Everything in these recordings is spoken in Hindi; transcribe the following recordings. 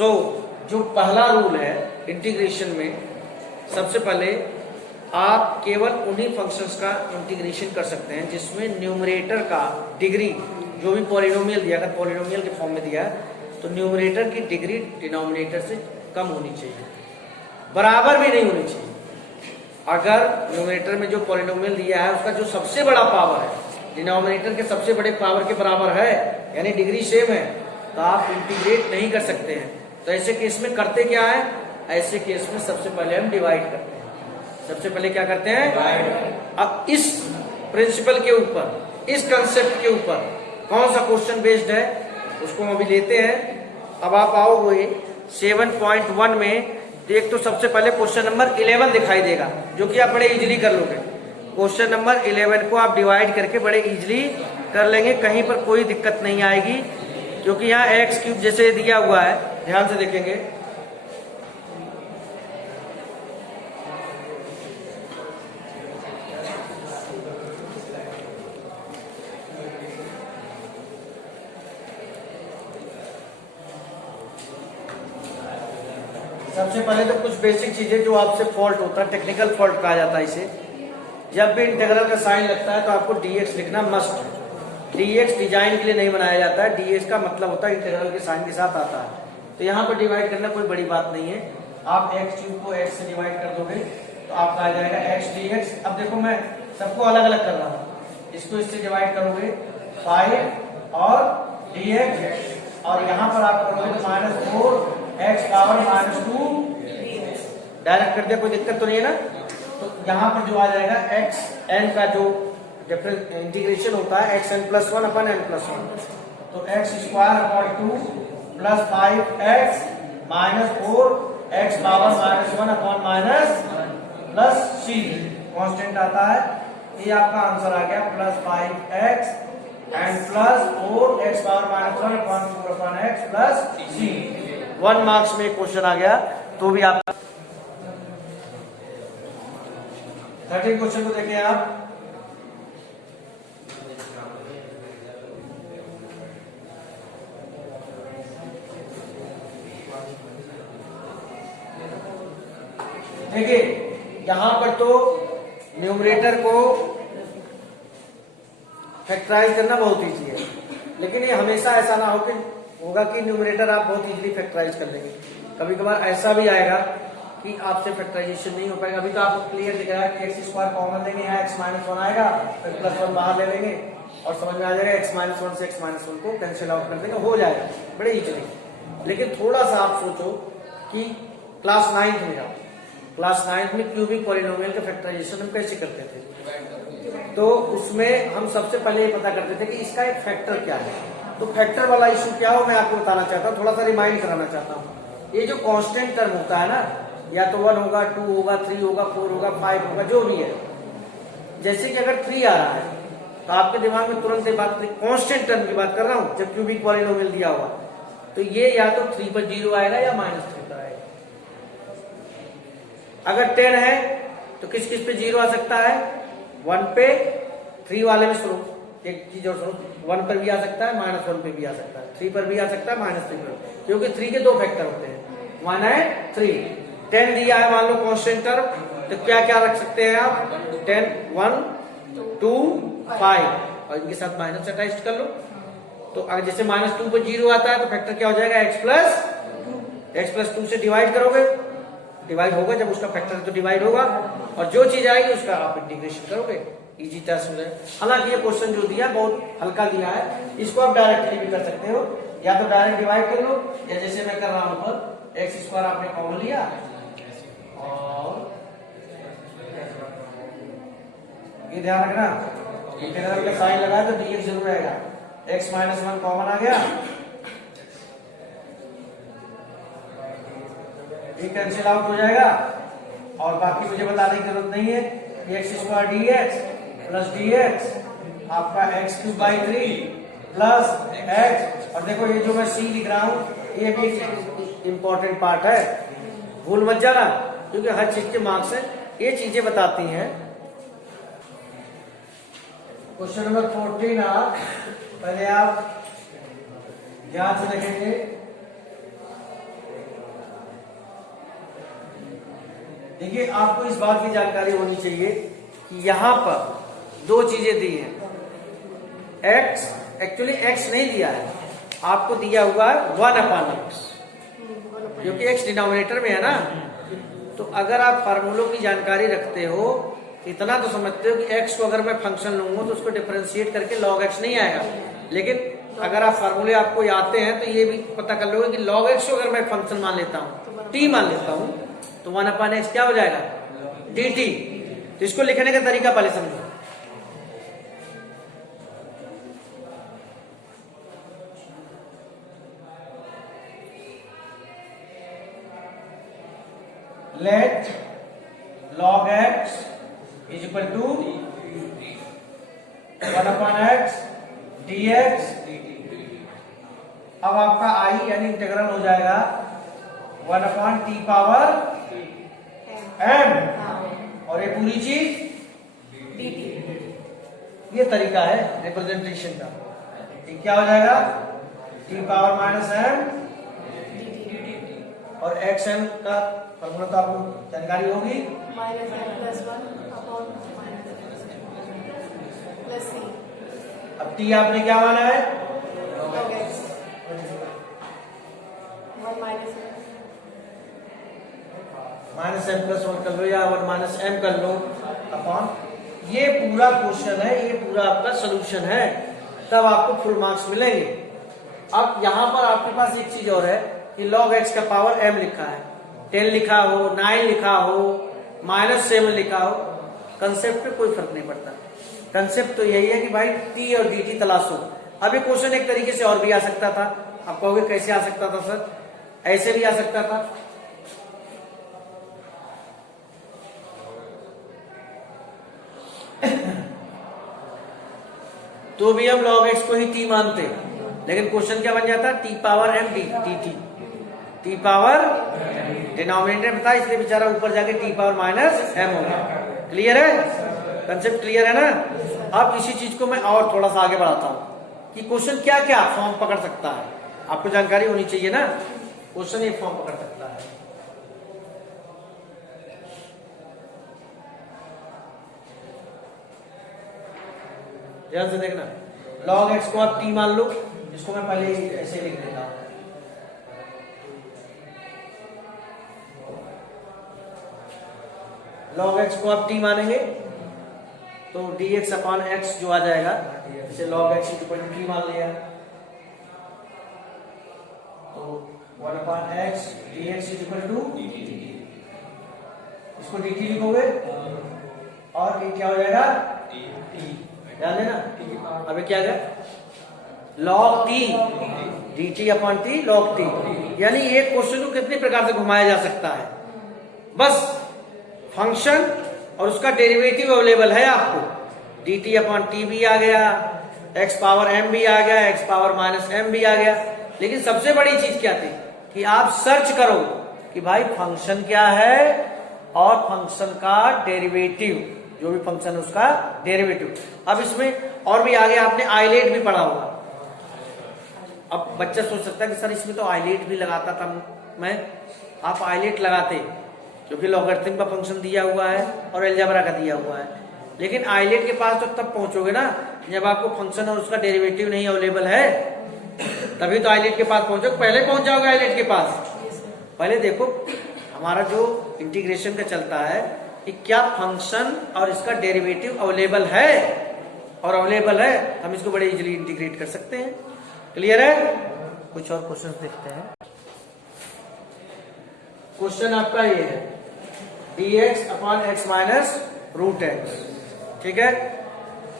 जो पहला रूल है इंटीग्रेशन में, सबसे पहले आप केवल उन्हीं फंक्शंस का इंटीग्रेशन कर सकते हैं जिसमें न्यूमरेटर का डिग्री, जो भी पॉलिनोमियल दिया, अगर पॉलिनोमियल के फॉर्म में दिया है तो न्यूमरेटर की डिग्री डिनोमिनेटर से कम होनी चाहिए, बराबर भी नहीं होनी चाहिए। अगर न्यूमरेटर में जो पॉलिनोमियल दिया है उसका जो सबसे बड़ा पावर है डिनोमिनेटर के सबसे बड़े पावर के बराबर है, यानी डिग्री सेम है, तो आप इंटीग्रेट नहीं कर सकते हैं। तो ऐसे केस में करते क्या है, ऐसे केस में सबसे पहले हम डिवाइड करते हैं। सबसे पहले क्या करते हैं, अब इस प्रिंसिपल के ऊपर, इस कंसेप्ट के ऊपर कौन सा क्वेश्चन बेस्ड है उसको हम अभी लेते हैं। अब आप आओगे 7.1 में, एक तो सबसे पहले क्वेश्चन नंबर 11 दिखाई देगा, जो कि आप बड़े इजीली कर लोगे। क्वेश्चन नंबर 11 को आप डिवाइड करके बड़े इजीली कर लेंगे, कहीं पर कोई दिक्कत नहीं आएगी, क्योंकि यहाँ एक्स क्यूब जैसे दिया हुआ है, ध्यान से देखेंगे। सबसे पहले तो कुछ बेसिक चीजें जो आपसे फॉल्ट होता है, टेक्निकल फॉल्ट कहा जाता है इसे। जब भी इंटीग्रल का साइन लगता है तो आपको dx लिखना मस्ट है। dx डिजाइन के लिए नहीं बनाया जाता है, dx का मतलब होता है इंटीग्रल के साइन के साथ आता है। तो यहाँ पर डिवाइड करना कोई बड़ी बात नहीं है। आप x क्यूब को x से डिवाइड कर दोगे तो आपका आ जाएगा x dx। अब देखो मैं सबको अलग अलग कर रहा हूँ, इसको इससे डिवाइड करोगे 5 और dx, और यहाँ पर आप करोगे तो -4 x पावर -2, डायरेक्ट कर दिया, कोई दिक्कत तो नहीं है ना। तो यहाँ पर जो आ जाएगा x n का जो डिफरेंस इंटीग्रेशन होता है xn+1 अपन n+1, तो x² upon 2 plus 5x minus 4 x power -1 upon minus plus c, constant आता है। ये आपका आंसर आ गया plus 5x and plus 4 x power -1 upon 4 upon x plus c। 1 marks में क्वेश्चन आ गया। तो भी आप 13 क्वेश्चन को देखें आप। देखिए यहां पर तो न्यूमरेटर को फैक्टराइज करना बहुत इजी है, लेकिन ये हमेशा ऐसा ना होगा कि न्यूमरेटर आप बहुत इजीली फैक्टराइज कर लेंगे। कभी कभार ऐसा भी आएगा कि आपसे फैक्टराइजेशन नहीं हो पाएगा। अभी तो आपको क्लियर दिख रहा है कि x² कॉमन लेंगे, यहाँ x-1 आएगा, फिर +1 बाहर ले लेंगे और समझ में आ जाएगा x-1 से x-1 को कैंसिल आउट कर देंगे, हो जाएगा बड़े इजीली। लेकिन थोड़ा सा आप सोचो कि क्लास 9th में जाओ, क्लास 9th में क्यूबिक पॉलिनोमियल का फैक्टराइजेशन हम कैसे करते थे, तो उसमें हम सबसे पहले ये पता करते थे कि इसका एक फैक्टर क्या है। तो फैक्टर वाला इशू क्या हो मैं आपको बताना चाहता हूँ, थोड़ा सा रिमाइंड कराना चाहता हूँ। ये जो कांस्टेंट टर्म होता है ना, या तो 1 होगा, 2 होगा, 3 होगा, 4 होगा, 5 होगा, जो भी है। जैसे कि अगर 3 आ रहा है तो आपके दिमाग में तुरंत से बात, कांस्टेंट टर्म की बात कर रहा हूं, जब क्यूबिक पॉलिनोमियल दिया हुआ तो ये या तो 3 पर 0 आएगा या -3 पर आएगा। अगर 10 है तो किस किस पे 0 आ सकता है, 1 पे, 3 वाले में सुनो एक चीज और सुनो, 1 पर भी आ सकता है, -1 पे भी आ सकता है, 3 पर भी आ सकता है, -3 पर, क्योंकि 3 के 2 फैक्टर होते हैं, 1 है 3। 10 दिया है मान लो कांस्टेंट टर्म, तो क्या क्या रख सकते हैं आप, 10, 1, 2, 5 और इनके साथ माइनस अटैच कर लो। तो अगर जैसे -2 पर 0 आता है तो फैक्टर क्या हो जाएगा, x+2 से डिवाइड करोगे, डिवाइड होगा जब उसका फैक्टर तो डिवाइड होगा, और जो चीज आएगी उसका आप इंटीग्रेशन करोगे, इजी तरह से। हालांकि ये क्वेश्चन जो दिया बहुत हल्का दिया है, इसको आप डायरेक्टली भी कर सकते हो, या तो डायरेक्ट डिवाइड कर लो, या जैसे मैं कर रहा हूं ऊपर x² आपने कॉमन लिया और ये ध्यान रखना इंटीग्रल का साइन लगाया तो dx जरूर आएगा, x-1 कॉमन आ गया, ये कैंसिल आउट हो जाएगा, और बाकी मुझे बताने की जरूरत नहीं है। x² dx प्लस dx आपका x³ प्लस x, और देखो ये जो मैं c लिख रहा हूं ये भी इंपॉर्टेंट पार्ट है, भूल मत जाना, क्योंकि हर चीज के मार्क्स है, ये चीजें बताती हैं। क्वेश्चन नंबर 14 पहले आप ध्यान से देखेंगे। देखिए आपको इस बात की जानकारी होनी चाहिए कि यहाँ पर दो चीजें दी हैं। x एक्चुअली x नहीं दिया है, आपको दिया हुआ है 1/x, क्योंकि x डिनोमिनेटर में है ना। तो अगर आप फार्मूलों की जानकारी रखते हो, इतना तो समझते हो कि x को अगर मैं फंक्शन लूंगा तो उसको डिफरेंशिएट करके log x नहीं आएगा। लेकिन अगर आप फार्मूले आपको आते हैं तो ये भी पता कर लोगे कि log x को अगर मैं फंक्शन मान लेता हूँ, t मान लेता हूँ, तो 1/x क्या हो जाएगा, dt। तो इसको लिखने का तरीका पहले समझो। Let log x is equal to 1/x dx। अब आपका i यानी इंटीग्रल हो जाएगा 1/t पावर m, और ये पूरी चीज dt। ये तरीका है रिप्रेजेंटेशन का। ये क्या हो जाएगा, t पावर माइनस m, और xm का फॉर्मूला तो आपको जानकारी होगी, -m+1/-c। अब t आपने क्या माना है, log x 1 -m+1 कर लो या 1 - m कर लो अपॉन। ये पूरा क्वेश्चन है, ये पूरा आपका सोल्यूशन है, तब आपको फुल मार्क्स मिलेंगे। अब यहां पर आपके पास एक चीज और है कि log x का पावर m लिखा है, 10 लिखा हो, 9 लिखा हो, -7 लिखा हो, कंसेप्ट पे कोई फर्क नहीं पड़ता। कंसेप्ट तो यही है कि भाई t और dt तलाशो। अब ये क्वेश्चन एक तरीके से और भी आ सकता था। आप कहोगे कैसे आ सकता था सर, ऐसे भी आ सकता था। तो भी हम log x को ही t मानते, लेकिन क्वेश्चन क्या बन जाता, t power m dt, t power denominator बता, इसलिए बेचारा ऊपर जाके t पावर -m हो गया। क्लियर है, कंसेप्ट क्लियर है ना। अब इसी चीज को मैं और थोड़ा सा आगे बढ़ाता हूं कि क्वेश्चन क्या क्या फॉर्म पकड़ सकता है। आपको जानकारी होनी चाहिए ना, क्वेश्चन ये फॉर्म पकड़ सकता है। ध्यान से देखना, log x को आप t मान लो, इसको मैं पहले ऐसे लिख देता हूं। log x को आप t मानेंगे तो dx/x जो आ जाएगा, इसे log x equal to t मान लिया, तो 1/x dx इक्वल टू, इसको dt लिखोगे और ये क्या हो जाएगा, ध्यान देना। अभी क्या है, log t dt/t log t। यानी एक क्वेश्चन को कितने प्रकार से घुमाया जा सकता है, बस फंक्शन और उसका डेरिवेटिव अवेलेबल है आपको। dt/t भी आ गया, x पावर m भी आ गया, x पावर -m भी आ गया। लेकिन सबसे बड़ी चीज क्या थी कि आप सर्च करो कि भाई फंक्शन क्या है और फंक्शन का डेरिवेटिव, जो भी फंक्शन है उसका डेरिवेटिव। अब इसमें और भी आगे आपने आइलेट भी पढ़ा होगा। अब बच्चा सोच सकता है कि सर इसमें तो आइलेट भी लगाता था मैं। आप आइलेट लगाते क्योंकि लॉगरिथम का फंक्शन दिया हुआ है और अलजेब्रा का दिया हुआ है, लेकिन आइलेट के पास तो तब पहुंचोगे ना जब आपको फंक्शन और उसका डेरिवेटिव नहीं अवेलेबल है, तभी तो आइलेट के पास पहुंचोगे। पहले पहुंच जाओगे आइलेट के पास। पहले देखो हमारा जो इंटीग्रेशन का चलता है कि क्या फंक्शन और इसका डेरिवेटिव अवेलेबल है, और अवेलेबल है हम इसको बड़े इजीली इंटीग्रेट कर सकते हैं। क्लियर है। कुछ और क्वेश्चन देखते हैं। क्वेश्चन आपका ये है dx/x माइनस √x। ठीक है।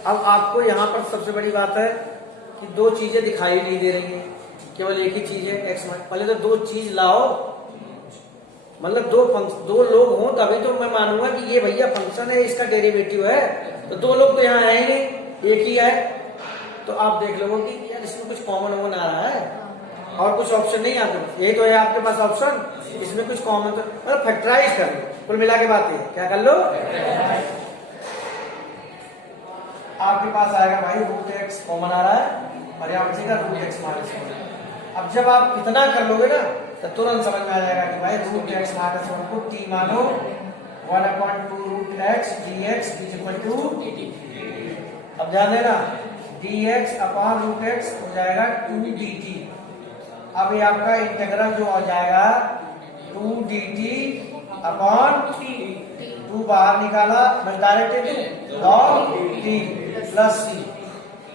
अब आपको यहां पर सबसे बड़ी बात है कि दो चीजें दिखाई नहीं दे रही है, केवल एक ही चीज है x माइनस। पहले तो दो चीज लाओ, मतलब दो लोग हों तभी तो मैं मानूंगा कि ये भैया फंक्शन है, इसका डेरिवेटिव है। तो दो लोग तो यहाँ है नहीं, एक ही है। तो आप देख लो कि यार इसमें कुछ कॉमन वॉमन आ रहा है और कुछ ऑप्शन नहीं आते, यही तो है आपके पास ऑप्शन। इसमें कुछ कॉमन तो मतलब फैक्टराइज कर लो, कुल मिला के बात है क्या कर लो, आपके पास आएगा भाई √x कॉमन आ रहा है और यहाँ बचेगा √x माइनस 1। अब जब आप इतना कर लोगे ना तो तुरंत समझ में आ जाएगा कि भाई √x माइनस 1 को t मानो 1/2 dx इज इक्वल टू, अब ध्यान देना, dx/√x हो जाएगा 2 dt। अब ये आपका इंटीग्रल जो आ जाएगा 2 dt/t, 2 बाहर निकाला, बस direct log t plus c,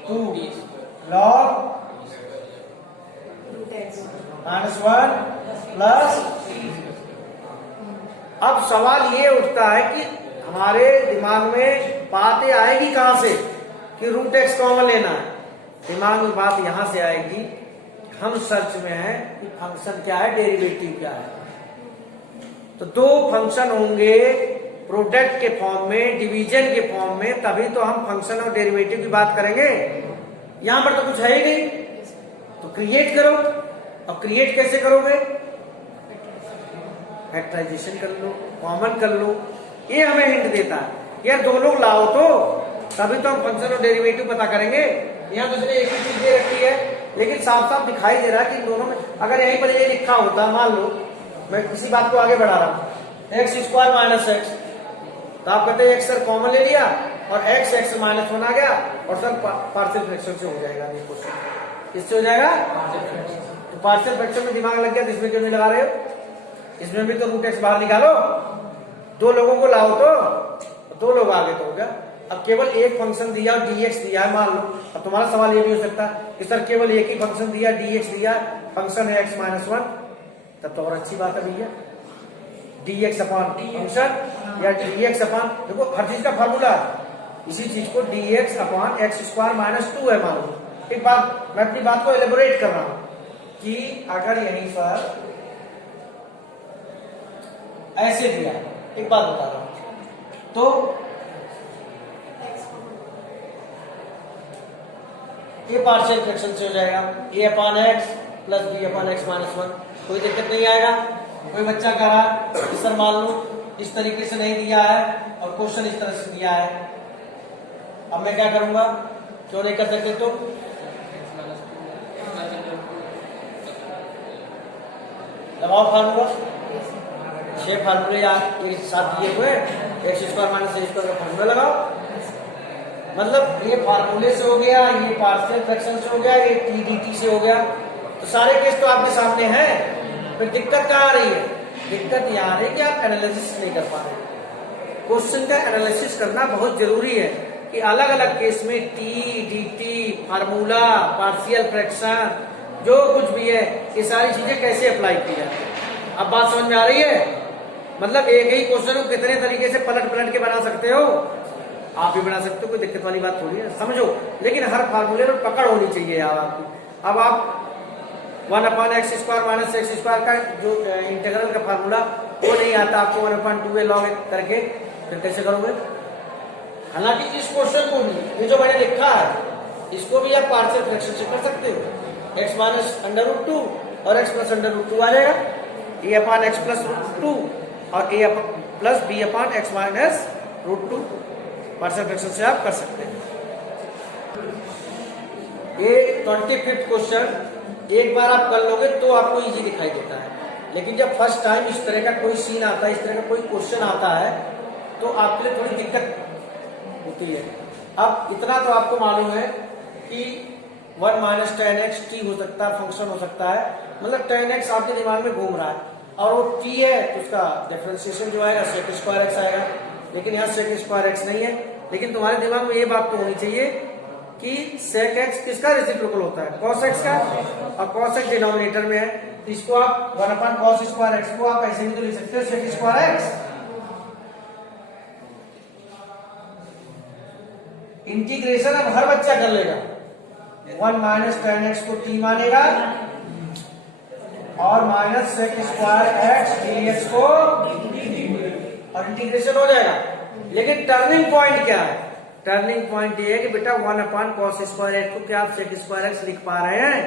2 log -1 plus. अब सवाल ये उठता है कि हमारे दिमाग में बात ये आएगी कहां से कि √x कॉमन लेना है। दिमाग में बात यहां से आएगी, हम सर्च में है कि फंक्शन क्या है, डेरिवेटिव क्या है। तो दो फंक्शन होंगे प्रोडक्ट के फॉर्म में, डिवीजन के फॉर्म में, तभी तो हम फंक्शन और डेरिवेटिव की बात करेंगे। यहां पर तो कुछ है ही नहीं, तो क्रिएट करो। अब क्रिएट कैसे करोगे, फैक्टराइजेशन कर लो, कॉमन कर लो। ये हमें हिंट देता है यार, दो लोग लाओ तो तभी तो हम फंक्शन और डेरिवेटिव पता करेंगे। यहाँ तो एक ही चीज दे रखी है, लेकिन साफ साफ दिखाई दे रहा है कि इन दोनों में, अगर यहीं पर ये लिखा होता, मान लो मैं किसी बात को आगे बढ़ा रहा हूं, x² - x, तो आप कहते हैं x सर कॉमन ले लिया और x -1 आ गया और सर पार्शियल फ्रैक्शन से हो जाएगा। ये क्वेश्चन इससे हो जाएगा, तो पार्शियल फ्रैक्शन में दिमाग लग गया, तो इसमें क्यों नहीं लगा रहे हो? इसमें भी तो √x बाहर निकालो, दो लोगों को लाओ तो दो लोग आगे तो हो गया। अब केवल एक फंक्शन दिया और dx दिया है मान लो, अब तुम्हारा सवाल ये भी हो सकता है कि सर केवल एक ही फंक्शन दिया, dx दिया, फंक्शन है x -1, तब तो और अच्छी बात है भैया, dx/फंक्शन या dx/, देखो हर चीज का फार्मूला, इसी चीज को dx/(x²-2) है मान लो। एक बात मैं अपनी बात को एलेबोरेट कर रहा हूं कि अगर यहीं पर ऐसे दिया, एक बात बता रहा हूं, तो ये पार्शियल फ्रैक्शन से हो जाएगा a/x प्लस b/x -1, कोई दिक्कत नहीं आएगा। कोई बच्चा कह रहा है सर मान लो इस तरीके से नहीं दिया है और क्वेश्चन इस तरह से दिया है, अब मैं क्या करूंगा, क्यों नहीं कर सकते? तो लगाओ फार्मूला, 6 फार्मूले एक साथ दिए हुए, x² - a² का फार्मूला लगाओ। मतलब ये फार्मूले से हो गया, ये पार्शियल फ्रैक्शन से हो गया, ये t dt से हो गया, तो सारे केस तो आपके सामने हैं। फिर दिक्कत कहाँ आ रही है? दिक्कत यहाँ आ रही है कि आप एनालिसिस नहीं कर पा रहे। क्वेश्चन का एनालिसिस करना बहुत जरूरी है कि अलग अलग केस में t dt, formula, partial fraction, जो कुछ भी है, ये सारी चीजें कैसे अप्लाई की जाती है। अब बात समझ में आ रही है? मतलब एक ही क्वेश्चन को कितने तरीके से पलट पलट के बना सकते हो, आप भी बना सकते हो, कोई दिक्कत वाली बात थोड़ी है, समझो। लेकिन हर फार्मूले में पकड़ होनी चाहिए यार आपकी। अब आप 1/(x² - x² का जो इंटीग्रल का फार्मूला वो नहीं आता आपको, 1/2 log करके फिर कैसे करोगे? हालांकि इस क्वेश्चन को भी, ये जो मैंने लिखा है, इसको भी आप पार्शियल फ्रैक्शन से कर सकते हो, x -√2 और x +√2 आ जाएगा, a/x +√2 और a plus b/x -√2, partial fraction से आप कर सकते हैं। ये 25th क्वेश्चन एक बार आप कर लोगे तो आपको इजी दिखाई देता है, लेकिन जब फर्स्ट टाइम इस तरह का कोई सीन आता है, इस तरह का कोई क्वेश्चन आता है, तो आपके लिए थोड़ी दिक्कत होती है। अब इतना तो आपको मालूम है कि 1 - 10x t हो सकता है, फंक्शन हो सकता है, मतलब 10x आपके दिमाग में घूम रहा है और वो t है, तो उसका डिफरेंशिएशन जो आएगा sec² आएगा, लेकिन यहाँ sec² नहीं है। लेकिन तुम्हारे दिमाग में ये बात तो होनी चाहिए कि sec x किसका रेसिप्रोकल होता है? cos x का, और cos x डिनोमिनेटर में है, तो इसको आप 1/cos² को आप ऐसे भी तो लिख सकते हो sec²x। इंटीग्रेशन अब हर बच्चा कर लेगा, 1 - 10x को t मानेगा और -sec² dx को, और इंटीग्रेशन हो जाएगा। लेकिन टर्निंग पॉइंट क्या है? टर्निंग पॉइंट ये है कि बेटा 1/cos² को क्या आप sec² लिख पा रहे हैं?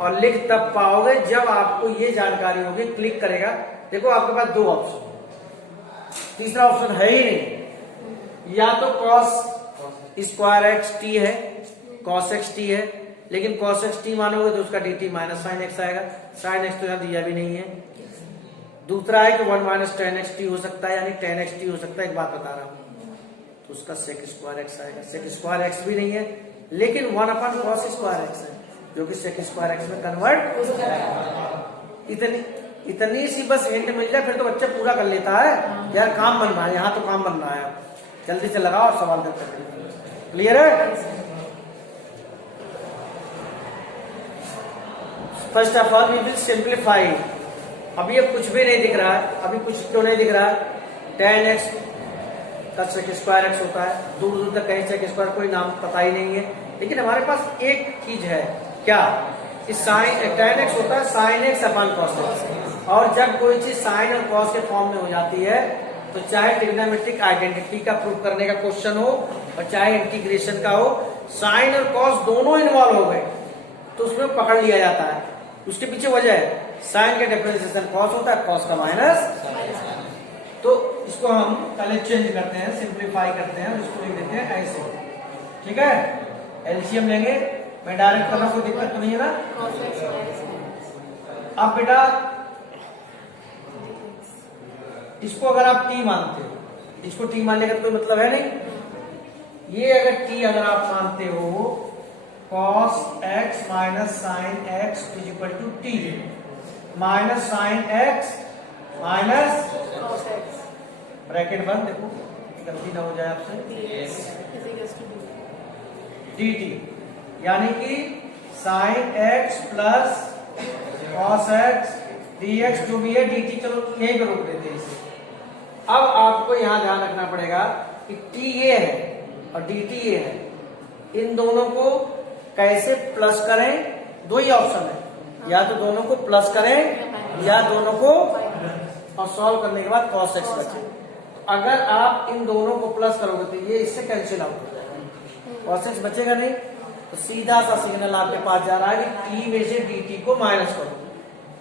और लिख तब पाओगे जब आपको ये जानकारी होगी। क्लिक करेगा, देखो आपके पास दो ऑप्शन, तीसरा ऑप्शन है ही नहीं, या तो cos² t है, cos x t है, लेकिन cos x t मानोगे तो उसका dt -sin x आएगा, sin x तो यहाँ दिया भी नहीं है, दूसरा है कि 1 माइनस टेन एक्स टी हो सकता है, यानी टेन एक्स टी हो सकता है, एक बात बता रहा हूं, तो उसका सेक स्क्वायर एक्स आएगा। सेक स्क्वायर एक्स भी नहीं है, लेकिन 1 अपन कॉस स्क्वायर एक्स है, जो कि सेक स्क्वायर एक्स में कन्वर्ट। इतनी सी बस हिंट मिल जाए फिर तो बच्चा पूरा कर लेता है। यार काम बन रहा है, यहाँ तो काम बन रहा है, जल्दी से लगाओ और सवाल करते हैं। क्लियर है? First of all we will simplify. अभी अब कुछ भी नहीं दिख रहा है, अभी कुछ क्यों नहीं दिख रहा है? टेन एक्स का सेक स्क्वायर एक्स होता है, दूर दूर तक कहीं सेक स्क्वायर कोई नाम पता ही नहीं है, लेकिन हमारे पास एक चीज है, क्या? इस साइन टेन एक्स होता है sine x upon cos x, और जब कोई चीज साइन और कॉस के फॉर्म में हो जाती है तो चाहे ट्रिग्नोमेट्रिक आइडेंटिटी का प्रूव करने का क्वेश्चन हो और चाहे इंटीग्रेशन का हो, साइन और कॉस दोनों इन्वॉल्व हो गए तो उसमें पकड़ लिया जाता है। उसके पीछे वजह है, साइन का डिफरेंशिएशन कॉस होता है, कॉस का माइनस। तो इसको हम पहले चेंज करते हैं, सिंप्लीफाई करते हैं, इसको लिख देते हैं ऐसे, ठीक है? एलसीएम लेंगे, मैं डायरेक्ट करना, कोई दिक्कत तो नहीं है ना? अब बेटा इसको अगर आप टी मानते हो, इसको टी मानने का कोई मतलब है नहीं। ये अगर टी अगर आप मानते हो, cos x minus sine x is equal to t minus sine x minus bracket बंद, देखो गलती ना हो जाए आपसे, डी टी, यानी कि sine x plus cos x D x जो भी है डी टी, चलो यही पे रोक देते हैं इसे। अब आपको यहां ध्यान रखना पड़ेगा कि टी ये है और डी टी ये है, इन दोनों को कैसे प्लस करें? दो ही ऑप्शन है, या तो दोनों को प्लस करें या दोनों को, और सॉल्व करने के बाद cos x बचे। अगर आप इन दोनों को प्लस करोगे तो ये इससे कैंसिल आउट हो जाएगा, cos x बचेगा नहीं, तो सीधा सा सिग्नल आपके पास जा रहा है कि t में से dt को माइनस करो,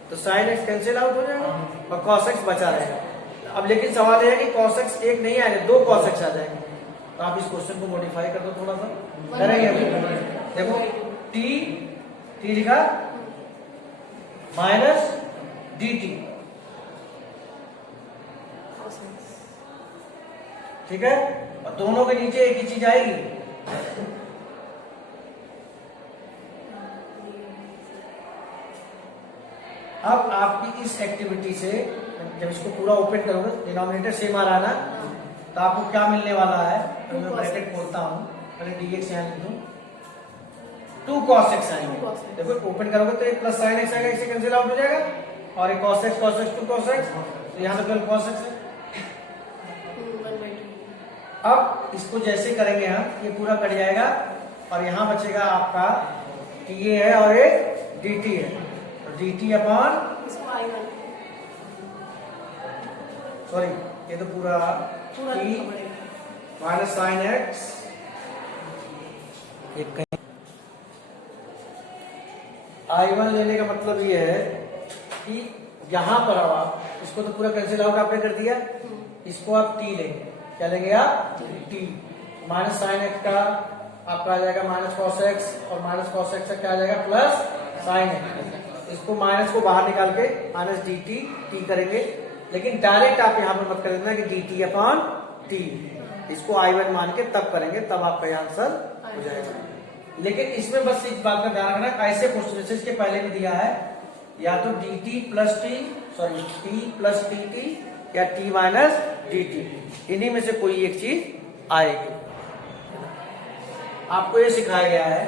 तो साइन x कैंसिल आउट हो जाएगा और cos x बचा रहेगा। अब लेकिन सवाल यह है कि cos x एक नहीं आएगा, दो cos x आ जाएंगे, तो आप इस क्वेश्चन को मॉडिफाई कर दो थोड़ा सा, करेंगे अभी। देखो टी लिखा माइनस डी टी, ठीक है, और दोनों के नीचे एक ही चीज आएगी, अब आपकी इस एक्टिविटी से जब इसको पूरा ओपन करोगे, डिनोमिनेटर सेम आ रहा है ना, तो आपको क्या मिलने वाला है? तो मैं ब्रैकेट खोलता हूं, पहले dx यहां लिख दूं, 2 cos x आएंगे। देखो ओपन करोगे तो एक प्लस साइन x आएगा, इससे कैंसिल आउट हो जाएगा, और एक cos x 2 cos x, तो यहां तो केवल cos x है। अब इसको जैसे करेंगे हम, ये पूरा कट जाएगा और यहां बचेगा आपका टी है और एक डी टी है, तो डी टी अपॉन, सॉरी ये तो पूरा T minus sine x, I1 लेने का मतलब ये है कि यहां पर अब आप इसको तो पूरा कैंसिल आउट आपने कर दिया, इसको आप टी लेंगे, क्या लेंगे आप? टी माइनस साइन एक्स का आपका आ जाएगा माइनस कॉस एक्स, और माइनस कॉस एक्स का क्या आ जाएगा? Plus sine x. इसको माइनस को बाहर निकाल के माइनस डी टी टी करेंगे, लेकिन डायरेक्ट आप यहाँ पर मत कर देना कि डी टी अपॉन टी, इसको I1 मान के तब करेंगे, तब आपका आंसर हो जाएगा। लेकिन इसमें बस इस बात का ध्यान रखना, ऐसे क्वेश्चन इसके पहले भी दिया है, या तो D T plus T, sorry T plus T T, या टी माइनस डी टी, इन्हीं में से कोई एक चीज आएगी। आपको ये सिखाया गया है,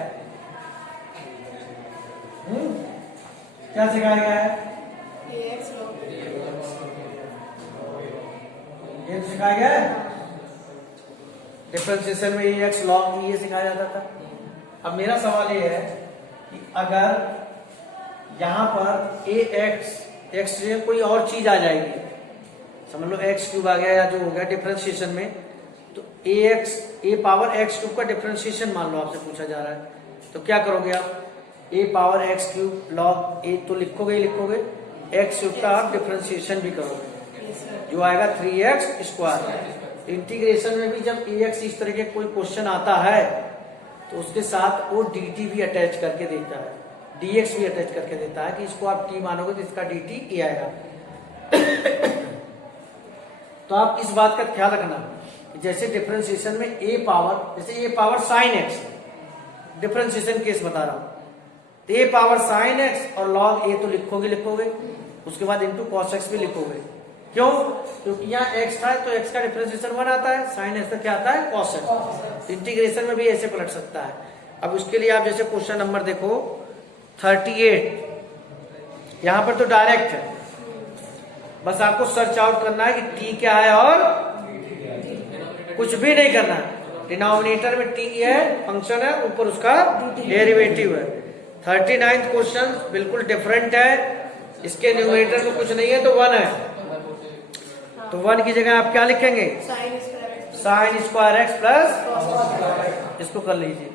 क्या सिखाया गया है? ये सिखाया गया है, डिफरेंशिएशन में ये एक्स लॉग ये सिखाया जाता था। अब मेरा सवाल ये है कि अगर यहां पर ए एक्स से कोई और चीज आ जाएगी, समझ लो एक्स क्यूब आ गया या जो हो गया डिफरेंशिएशन में, तो ए पावर एक्स क्यूब का डिफरेंशिएशन मान लो आपसे पूछा जा रहा है, तो क्या करोगे आप? ए पावर एक्स क्यूब लॉग ए तो लिखोगे ही लिखोगे, एक्स क्यूब का आप डिफरेंशिएशन भी करोगे, जो आएगा 3x स्क्वायर। इंटीग्रेशन में भी जब ax इस तरह के कोई क्वेश्चन आता है तो उसके साथ वो dt भी अटैच करके देता है, dx भी अटैच करके देता है कि इसको आप t मानोगे तो इसका dt ये आएगा। तो आप इस बात का ख्याल रखना कि जैसे डिफरेंशिएशन में a पावर, जैसे a power sine x, differentiation case बता रहा हूं, तो a पावर साइन x और log a तो लिखोगे, उसके बाद इंटू cos x भी लिखोगे। क्यों? क्योंकि यहाँ x था तो x का डिफरेंशिएशन 1 आता है, साइन x का क्या आता है, cos x। इंटीग्रेशन में भी ऐसे पलट सकता है। अब उसके लिए आप जैसे क्वेश्चन नंबर देखो 38, यहां पर तो डायरेक्ट है, बस आपको सर्च आउट करना है कि t क्या है और कुछ भी नहीं करना है। डिनोमिनेटर में t है, फंक्शन है, ऊपर उसका डेरिवेटिव है। 39th क्वेश्चन बिल्कुल डिफरेंट है, इसके न्यूमरेटर में कुछ नहीं है तो 1 है, तो 1 की जगह आप क्या लिखेंगे, Sin square x sine square x plus, cos square x. इसको कर लीजिए।